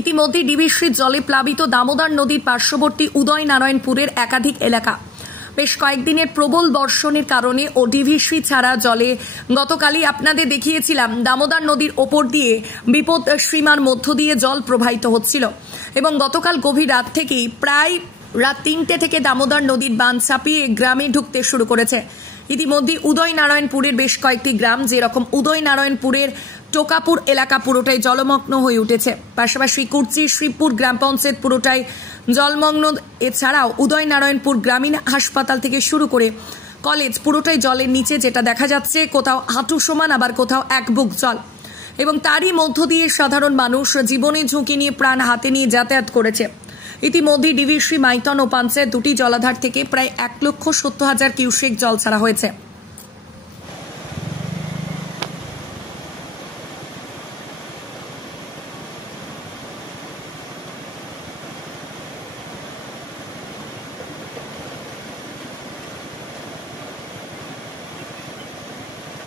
ইতিমধ্যে ডিভিসির জলে প্লাবিত দামোদর নদীর পার্শ্ববর্তী উদয়নারায়ণপুরের একাধিক এলাকা। বেশ কয়েকদিনের প্রবল বর্ষণের কারণে ও ডিভিসি ছাড়া জলে গতকালই আপনাদের দেখিয়েছিলাম দামোদর নদীর ওপর দিয়ে বিপদ সীমার মধ্য দিয়ে জল প্রবাহিত হচ্ছিল এবং গতকাল গভীর রাত থেকেই প্রায় রাত 3টে থেকে দামোদর নদীর বাঁধ ছাপিয়ে গ্রামে ঢুকতে শুরু করেছে। ইতিমধ্যে উদয়নারায়ণপুরের বেশ কয়েকটি গ্রাম, যেরকম উদয়নারায়ণপুরের টোকাপুর এলাকা পুরোটাই জলমগ্ন হয়ে উঠেছে। পাশাপাশি কুর্চি শিবপুর গ্রাম পঞ্চায়েত পুরোটাই জলমগ্ন। এছাড়াও উদয়নারায়ণপুর গ্রামীণ হাসপাতাল থেকে শুরু করে কলেজ পুরোটাই জলের নিচে, যেটা দেখা যাচ্ছে কোথাও হাঁটু সমান আবার কোথাও এক বুক জল। এবং তারই মধ্য দিয়ে সাধারণ মানুষ জীবনের ঝুঁকি নিয়ে প্রাণ হাতে নিয়ে যাতায়াত করেছে। ইতিমধ্যে ডিভিসি, মাইথন ও পাঞ্চের দুটি জলাধার থেকে প্রায় 1,70,000 কিউসেক জল ছাড়া হয়েছে।